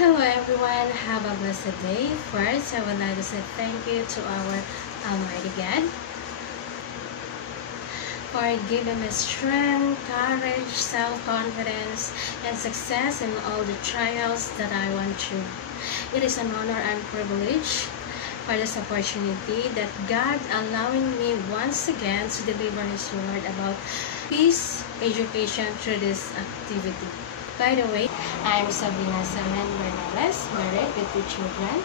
Hello everyone, have a blessed day. First, I would like to say thank you to our Almighty God for giving me strength, courage, self-confidence, and success in all the trials that I went through. It is an honor and privilege for this opportunity that God allowing me once again to deliver His word about peace education through this activity. By the way, I'm Sabrina Samen Bernales, married with 2 children,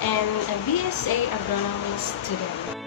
and a BSA agronomy student.